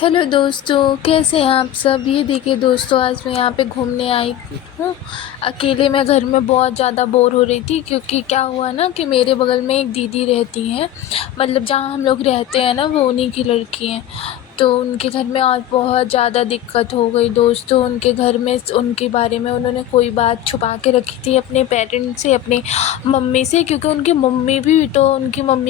Hello दोस्तों, कैसे हैं आप सब। ये देखिए दोस्तों, आज मैं यहाँ पे घूमने आई हूँ। अकेले मैं घर में बहुत ज़्यादा बोर हो रही थी, क्योंकि क्या हुआ ना कि मेरे बगल में एक दीदी रहती हैं। मतलब जहाँ हम लोग रहते हैं ना, वो उन्हीं की लड़की हैं। तो उनके घर में आज बहुत ज़्यादा दिक्कत हो गई दोस्तों। उनके घर में उनके बारे में उन्होंने कोई बात छुपा के रखी थी अपने पेरेंट्स से, अपनी मम्मी से, क्योंकि उनकी मम्मी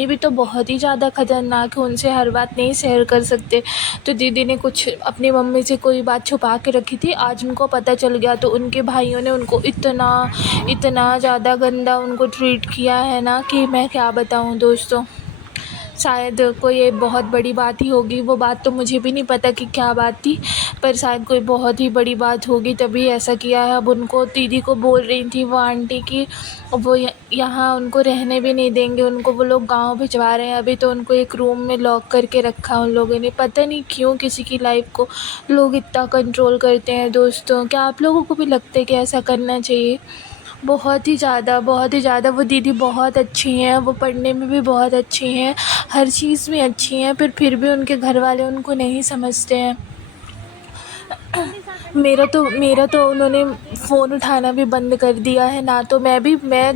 भी तो बहुत ही ज़्यादा ख़तरनाक है। उनसे हर बात नहीं शेयर कर सकते। तो दीदी ने कुछ अपनी मम्मी से कोई बात छुपा के रखी थी। आज उनको पता चल गया, तो उनके भाइयों ने उनको इतना इतना ज़्यादा गंदा उनको ट्रीट किया है ना, कि मैं क्या बताऊँ दोस्तों। शायद कोई ये बहुत बड़ी बात ही होगी। वो बात तो मुझे भी नहीं पता कि क्या बात थी, पर शायद कोई बहुत ही बड़ी बात होगी तभी ऐसा किया है। अब उनको, दीदी को बोल रही थी वो आंटी कि वो यहाँ उनको रहने भी नहीं देंगे। उनको वो लोग गांव भिजवा रहे हैं। अभी तो उनको एक रूम में लॉक करके रखा उन लोगों ने। पता नहीं क्यों किसी की लाइफ को लोग इतना कंट्रोल करते हैं दोस्तों। क्या आप लोगों को भी लगता है कि ऐसा करना चाहिए? बहुत ही ज़्यादा वो दीदी बहुत अच्छी हैं। वो पढ़ने में भी बहुत अच्छी हैं, हर चीज़ में अच्छी हैं, पर फिर भी उनके घर वाले उनको नहीं समझते हैं। मेरा तो उन्होंने फ़ोन उठाना भी बंद कर दिया है ना। तो मैं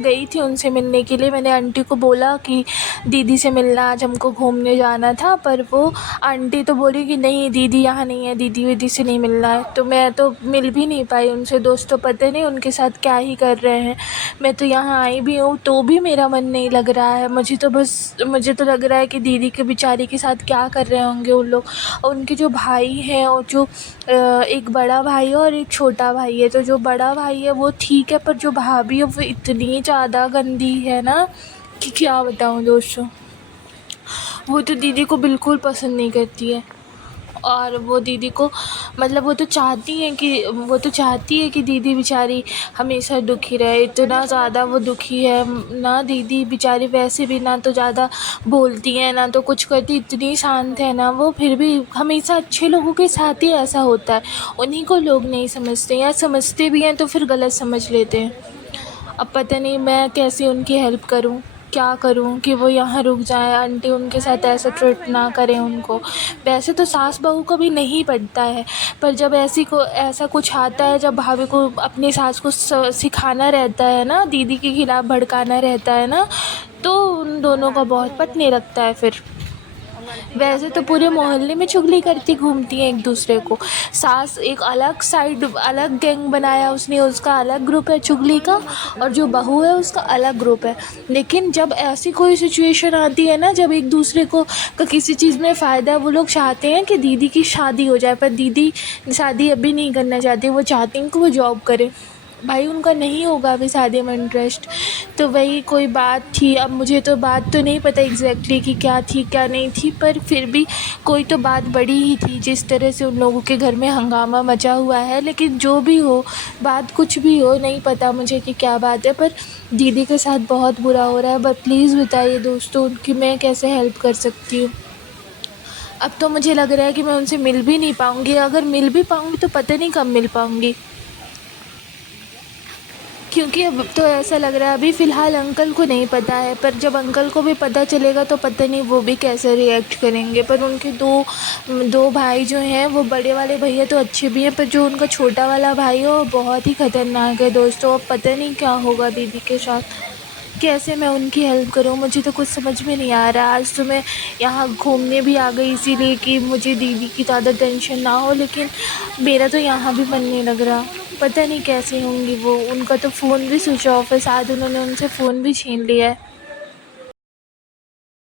गई थी उनसे मिलने के लिए। मैंने आंटी को बोला कि दीदी से मिलना, आज हमको घूमने जाना था। पर वो आंटी तो बोली कि नहीं, दीदी यहाँ नहीं है, दीदी वीदी से नहीं मिलना है। तो मैं तो मिल भी नहीं पाई उनसे दोस्तों। पता नहीं उनके साथ क्या ही कर रहे हैं। मैं तो यहाँ आई भी हूँ तो भी मेरा मन नहीं लग रहा है। मुझे तो लग रहा है कि दीदी के बेचारी के साथ क्या कर रहे होंगे उन लोग। और उनके जो भाई हैं, और जो एक बड़ा भाई है और एक छोटा भाई है। तो जो बड़ा भाई है वो ठीक है, पर जो भाभी है वो इतनी ज़्यादा गंदी है ना, कि क्या बताऊँ दोस्तों। वो तो दीदी को बिल्कुल पसंद नहीं करती है। और वो दीदी को, मतलब वो तो चाहती है कि दीदी बेचारी हमेशा दुखी रहे। इतना ज़्यादा वो दुखी है ना दीदी बेचारी। वैसे भी ना तो ज़्यादा बोलती है ना तो कुछ करती, इतनी शांत है ना वो। फिर भी हमेशा अच्छे लोगों के साथ ही ऐसा होता है। उन्हीं को लोग नहीं समझते, या समझते भी हैं तो फिर गलत समझ लेते हैं। अब पता नहीं मैं कैसे उनकी हेल्प करूं, क्या करूं कि वो यहाँ रुक जाए। आंटी उनके साथ ऐसा ट्रीट ना करें उनको। वैसे तो सास बहू को भी नहीं पड़ता है, पर जब ऐसा कुछ आता है, जब भाभी को अपनी सास को सिखाना रहता है ना, दीदी के खिलाफ़ भड़काना रहता है ना, तो उन दोनों का बहुत पटने लगता है फिर। वैसे तो पूरे मोहल्ले में चुगली करती घूमती हैं एक दूसरे को। सास एक अलग साइड, अलग गैंग बनाया उसने, उसका अलग ग्रुप है चुगली का, और जो बहू है उसका अलग ग्रुप है। लेकिन जब ऐसी कोई सिचुएशन आती है ना, जब एक दूसरे को का किसी चीज़ में फ़ायदा है, वो लोग चाहते हैं कि दीदी की शादी हो जाए। पर दीदी शादी अभी नहीं करना चाहती। वो चाहती हैं कि वो जॉब करे। भाई उनका नहीं होगा अभी शादी में इंटरेस्ट। तो वही कोई बात थी। अब मुझे तो बात तो नहीं पता एग्जैक्टली कि क्या थी क्या नहीं थी, पर फिर भी कोई तो बात बड़ी ही थी। जिस तरह से उन लोगों के घर में हंगामा मचा हुआ है, लेकिन जो भी हो, बात कुछ भी हो, नहीं पता मुझे कि क्या बात है, पर दीदी के साथ बहुत बुरा हो रहा है। बट प्लीज़ बताइए दोस्तों कि मैं कैसे हेल्प कर सकती हूँ। अब तो मुझे लग रहा है कि मैं उनसे मिल भी नहीं पाऊँगी। अगर मिल भी पाऊँगी तो पता नहीं कब मिल पाऊँगी, क्योंकि अब तो ऐसा लग रहा है अभी फ़िलहाल अंकल को नहीं पता है। पर जब अंकल को भी पता चलेगा तो पता नहीं वो भी कैसे रिएक्ट करेंगे। पर उनके दो दो भाई जो हैं, वो बड़े वाले भैया तो अच्छे भी हैं, पर जो उनका छोटा वाला भाई है वो बहुत ही ख़तरनाक है दोस्तों। अब पता नहीं क्या होगा दीदी के साथ। कैसे मैं उनकी हेल्प करूं, मुझे तो कुछ समझ में नहीं आ रहा। आज तो मैं यहाँ घूमने भी आ गई इसीलिए कि मुझे दीदी की ज़्यादा टेंशन ना हो, लेकिन मेरा तो यहाँ भी मन नहीं लग रहा। पता नहीं कैसे होंगी वो। उनका तो फ़ोन भी स्विच ऑफ है, शायद उन्होंने उनसे फ़ोन भी छीन लिया है।